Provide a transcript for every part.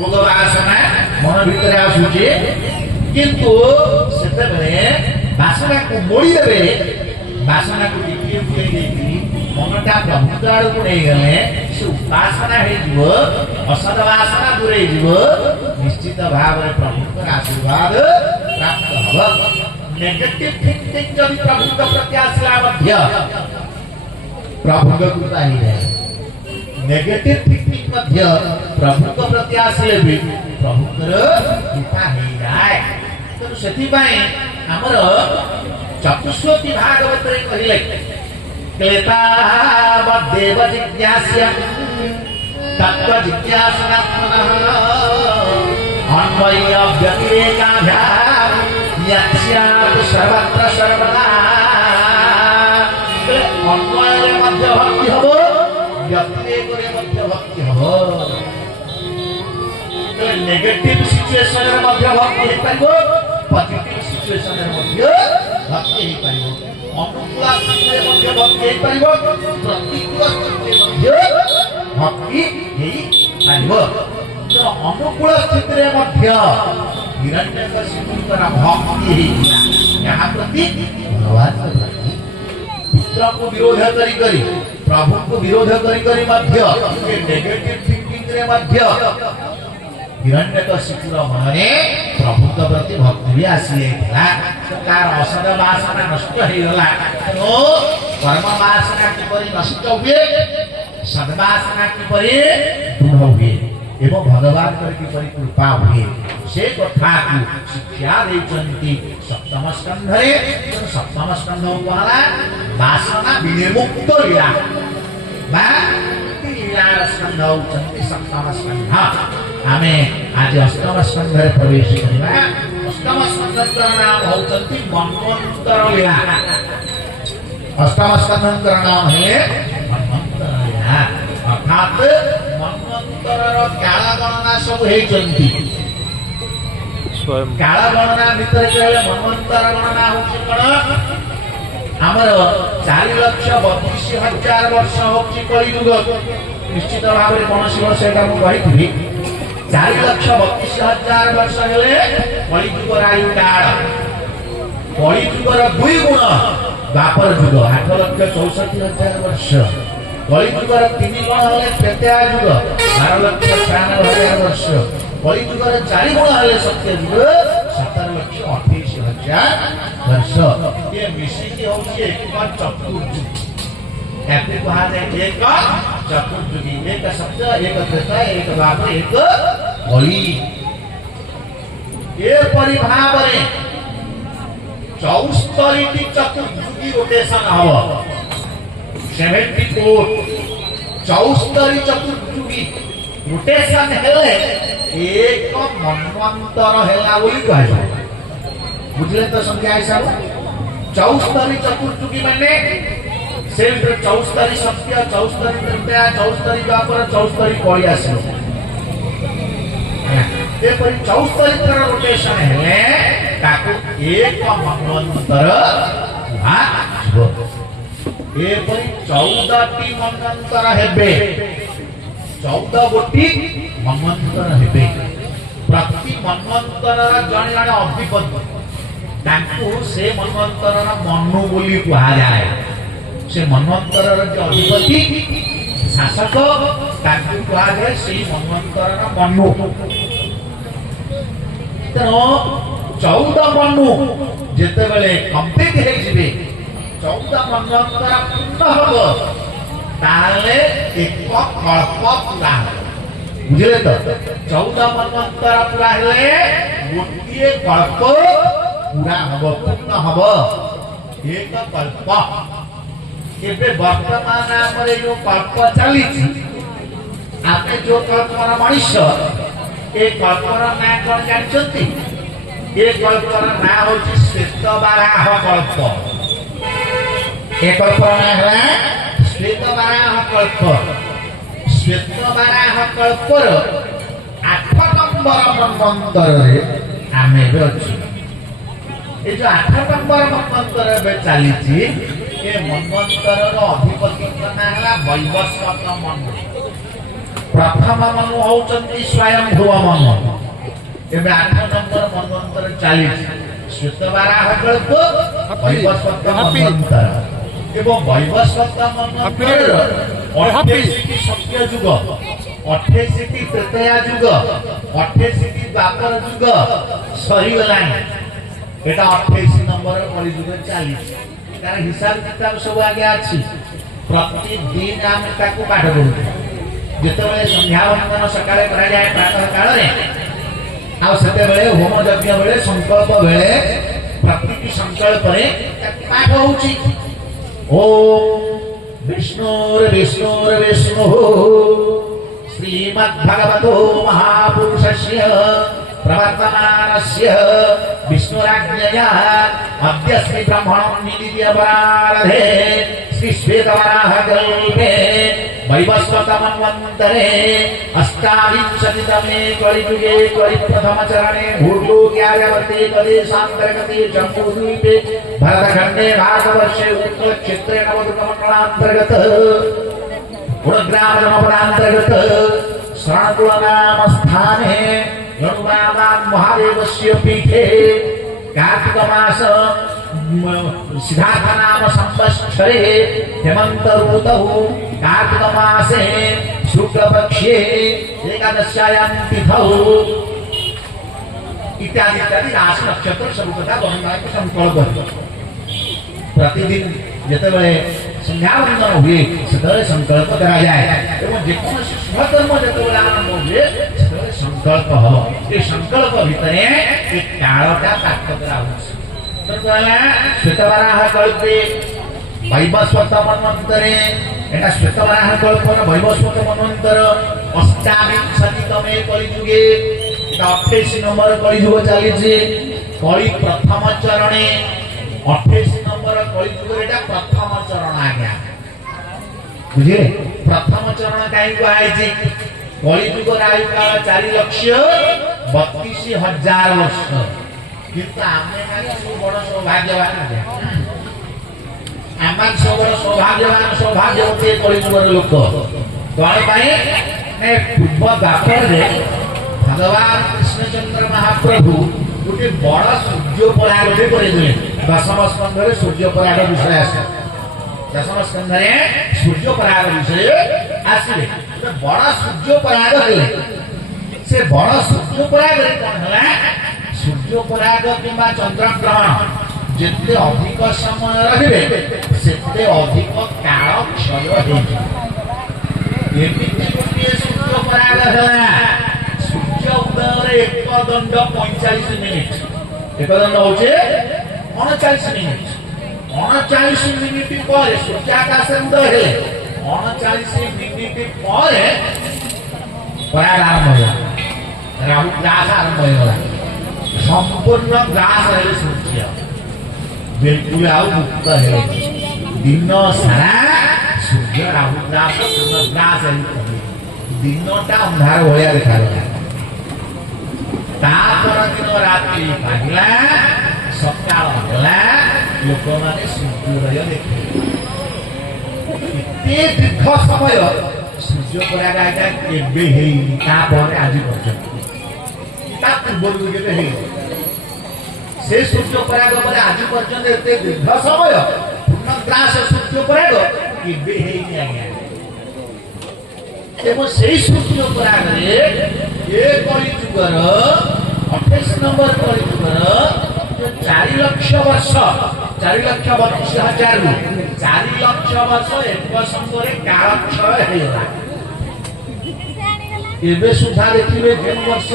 भोग बासना मन भितर आसुचे किंतु सेतेबेले बासना को मोड़ी देबे बासना को टिके फुले देबी मनटा प्रभु आड़ को नहीं गले से उपासना हे जीव असद वासना दूरे जीव निश्चित भाव रे प्रभु आशीर्वाद प्राप्त हबो नेगेटिव थिंकिंग जदि प्रभु प्रति आसला मध्य प्रभु कृपा ही है नेगेटिव थिंकिंग मध्य प्रभु प्रति आसले भी प्रभु कृपा ही जाए तो सेति पई हमर चतुश्लोकी भागवत रे कहिले क्लेता बदेव जिज्ञास्य तत्व जिज्ञासनात्मनः अन्वय व्यतिरेकाभ्याम यस्यापि सर्वत्र सर्वदा अन्वय मध्य भक्ति हबो व्यतिरेक रे मध्य भक्ति हबो नेगेटिव सिचुएशन रे मध्य भक्ति हे पाइबो पॉजिटिव सिचुएशन रे मध्य भक्ति हे पाइबो अनुकूल स्थिति रे मध्य भक्ति हे पाइबो प्रतिकूल स्थिति रे मध्य भक्ति हे पाइबो तो अनुकूल स्थिति रे मध्य हिरण्यकशिपुर भक्ति हे यहाँ प्रति भगवान प्रति पुत्र को विरोध करी प्रभु को विरोध करी मध्य नेगेटिव थिंकिंग रे मध्य हिरण्यकशिपुर मनरे प्रभु प्रति भक्ति भी आसी तार असद वासना नष्ट हो गला तो कर्म वासना किपरि नष्ट हुए सद्वासना किपरि दृढ़ हुए एवं भगवान किपरि कृपा हुए से कथा को शिक्षा देचंती सप्तम स्कंध रे सप्तम स्कंध कहला वासना विनिर्मुक्त लीला बा लीला स्कंध उचंती सप्तम स्कंध हमें आज अष्टम स्कंध रे प्रवेश करबा अष्टम स्कंध का नाम होचंती मनवंतर लीला अष्टम स्कंध का नाम है मनवंतर लीला अर्थात मनवंतर रो काल गणना सब हेचंती स्वयं काल गणना भीतर कहले मनवंतर गणना होची कोन हमर 4,32,000 वर्ष होची कलियुग निश्चित भाव रे कोनसी वर्ष एटा मु कहिथि 4,32,000 वर्ष हेले कलियुग आयु काल कलियुगर 2 गुण द्वापर युग 8,64,000 वर्ष कलियुगर 3 गुण हेले त्रेता युग 12,96,000 वर्ष कलियुगर 4 गुण हेले सत्य युग 17,28,000 वर्ष ये मिसिकी होची एक चतुर्युग ऐसे कहा जाए एक चतुर्युगी एक सत्य एक त्रेता एक द्वापर एक कली ए परिभाव रे 74 चतुर्युगी रोटेशन हबो 74 74 चतुर्युगी रोटेशन हेले एक मनवंतर हेला बोली कहै बुझले तो समझा हिसाब 74 चतुर्युगी माने से 74 सत्य 74 त्रेता 74 द्वापर 74 कली आसी ए परि 74 तर रोटेशन हेले ताको एक मनवंतर भाजबो ए परि 14 टी मनवंतर हेबे 14 गोटी मनवंतर हेबे प्रति मनवंतर जणे जणे अधिपति ताको से मनवंतर मनु बोली कहा जाए से मनवंतर जो अधिपति शासक ताको कहा जाए से मनवंतर मनु तेनो 14 मनु जेते बेले कंप्लीट हे जिबे 14 मनवंतर पूर्ण हबो ताले एक कल्प पूरा बुझले तो 14 मनवंतर पूरा हेले गोटिए कल्प पूरा हबो पूर्ण हबो एक कल्प एबे वर्तमान हमरे जो कल्प चली छी आपे जो कल्पना मनुष्य एक कल्पना ना कोन जानछंती एक कल्पना ना होची श्वेत बाराह कल्प एक कल्पना है श्वेत बाराह कल्प श्वेत बाराह कल्पर 8 नंबर मनवंतर रे आमे अछि ए जो 8 नंबर मनवंतर बे चली छी ए मनवंतर रो अधिपति ना हला वैवस्वत मनु प्रथम मनु होचंती स्वयं भुव मनु एबे 8 नंबर मनवंतर 40 श्वेतवाराह कल्प वैवस्वत मनवंतर एवं वैवस्वत मनवंतर 28 की सत्य युग 28 की त्रेता युग 28 की द्वापर युग सही गलानी एटा 28 नंबर कली युग 40 तार हिसाब किताब सब आगे अछि प्रतिदिन हम ताको पाठ करू जेतेबेले संध्या वंदन सकाळे करा जाय प्रातः काल रे आ सेते बेले होम यज्ञ बेले संकल्प बेले प्रत्येक संकल्प रे पाठ होउची ओम विष्णुर विष्णुर विष्णु श्रीमद् भगवतो महापुरुषस्य प्रवर्तमानस्य विष्णुराज्ञया अद्यस्मि ब्रह्मणं निदित्य परारधे श्री श्वेतवराह कल्पे वैवस्वत मन्वन्तरे अष्टाविंशतितमे कलियुगे कलिप्रथमचरणे भूर्लोक्यार्यवर्ते कलेशान्तर्गते जम्बूद्वीपे भरतखण्डे भारतवर्षे उत्कलक्षेत्रे नवदुर्गमण्डलान्तर्गत गुणग्राम जनपदान्तर्गत शरणकुलनामस्थाने यणुनाथान् महादेवस्य पीठे कार्तिक मास सिद्धार्थ नाम संवत्सरे हेमंत ऋतौ कार्तिक मासे शुक्लपक्षे एकादश्यायां तिथौ इत्यादि इत्यादि राशि नक्षत्र सब कथा वर्णना के संकल्प प्रतिदिन जेतेबेले संध्या वंदन हुए सेतेबेले संकल्प करा जाए एवं जेकोसी शुभ कर्म जेतेबेले आरंभ हुए सेतेबेले संकल्प हबो ए संकल्प भितरे एक काळटा प्राप्त करा होछि तो कहला श्वेतवराह कल्पे वैवस्वत मन्वन्तरे एटा श्वेतवराह कल्प वैवस्वत मन्वन्तर अष्टाविंशतितमे कलियुगे 28 नंबर कलियुग चलीछि कलि प्रथम चरणे 28 नंबर कलियुग एटा प्रथम चरण आज्ञा बुझे प्रथम चरण काई कहै कलियुग आयु काल 4,32,000 वर्ष किंतु आमे माने सब बड़ सौभाग्यवान आमान सब बड़ सौभाग्यवती कलियुगर लोक कौन पाए ने पूर्व द्वापर रे भगवान कृष्णचंद्र महाप्रभु गोटे बड़ सूर्य पराग करे दशम स्कंध रे सूर्य पराग विषय आसे दशम स्कंध रे सूर्य पराग विषय आसिले बड़ सूर्य पराग हेले से बड़ सूर्य पराग रे कोन हला सूर्य पराग किंबा चंद्र ग्रहण जिते अधिक समय रहिबे सेते अधिक काल क्षय हेबे एमिति गोटे सूर्य पराग हला सूर्य उदय एक दंड 45 मिनिट एक दंड होचे 39 मिनिट 39 मिनिट पर सूर्य आकाश उदय हेले 39 मिनिट पर पराग आरंभ होला राहु ग्रास आरंभ होला संपूर्ण ग्रास है सूर्य बिल्कुल आउ मुक्त है दिन सारा सूर्य राहु ग्रास ग्रास है दिनटा अंधार होया देखा तापर दिन रात्रि पाहिला सकाळ होला लोक माने सूर्योदय देखले इते दीर्घ समय सूर्य पराग आज्ञा केबे हेई तापर आज पर्यंत से सूर्य पराग पर आज पर्यंत एते दीर्घ समय पूर्णग्रास सूर्य पराग केबे हेई आज्ञा एवं से सूर्य पराग रे ए कलियुगर 28 नंबर कलियुगर 4 लाख वर्ष 4,32,000 4 लाख वर्ष एक संगे काल क्षय हेला एबे सुधा देखिबे जे वर्ष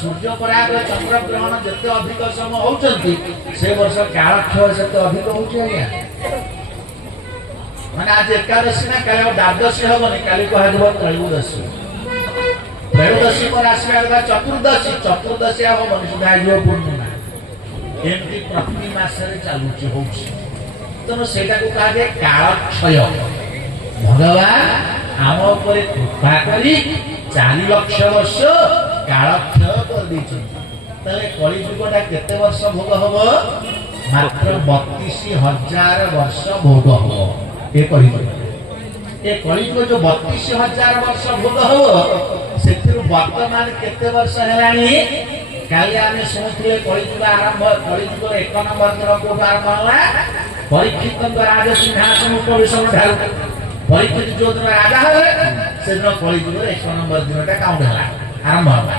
सूर्य पराग चंद्र ग्रहण जते अधिक समय होचंती से वर्ष काल क्षय सेते अधिक होची आज्ञा माने आज एकादशी ना काले द्वादशी हबनी काली कह देबो त्रयोदशी त्रयोदशी पर आसबा चतुर्दशी हबनी सुधा आइयो पूर्णिमा एमती प्रति मासरे चालुची होची तनो सेटा को कहा जे काल क्षय भगवान आम उपरे कृपा करी 4 लाख वर्ष काल क्षय कर दी कलिजुगटा केते वर्ष भोग हम मात्र 32,000 वर्ष भोग हम ये ए कलियुग जो 32,000 वर्ष भोग हो से वर्तमान केते वर्ष हेलानी काली आमे शुणुथिले कलियुग आरंभ कलियुग 1 नंबर दिन को आरंभ होला परीक्षित राज सिंहासन उपवेशन ठारू परीक्षित जो दिन राजा है से दिन कलियुग 1 नंबर दिनटा काउंट होला आरंभ होला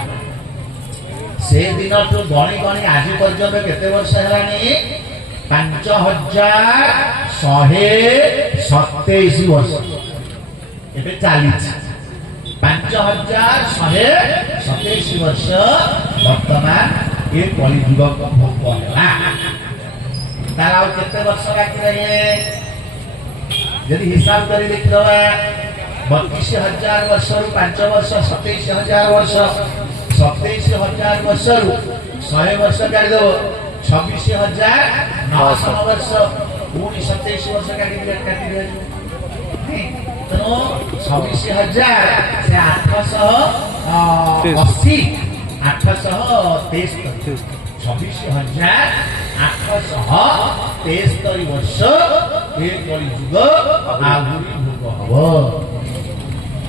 से दिन तो गणी गणी आज पर्यंत केते वर्ष हेलानी 5,127 वर्ष एबे चालीस 5,127 वर्ष वर्तमान ये कलियुग को भोग होला तार आउ केते वर्ष बाकी रहे यदि हिसाब करी देखिबा 32,000 वर्ष रु 5 वर्ष 27,000 वर्ष 27,000 वर्ष रु 100 वर्ष काढी दो 26,900 वर्ष पुणी 27 वर्ष काढी दे तो 26,000 से 880 823 26,823 वर्ष ये कलियुग आहुरी भोग हब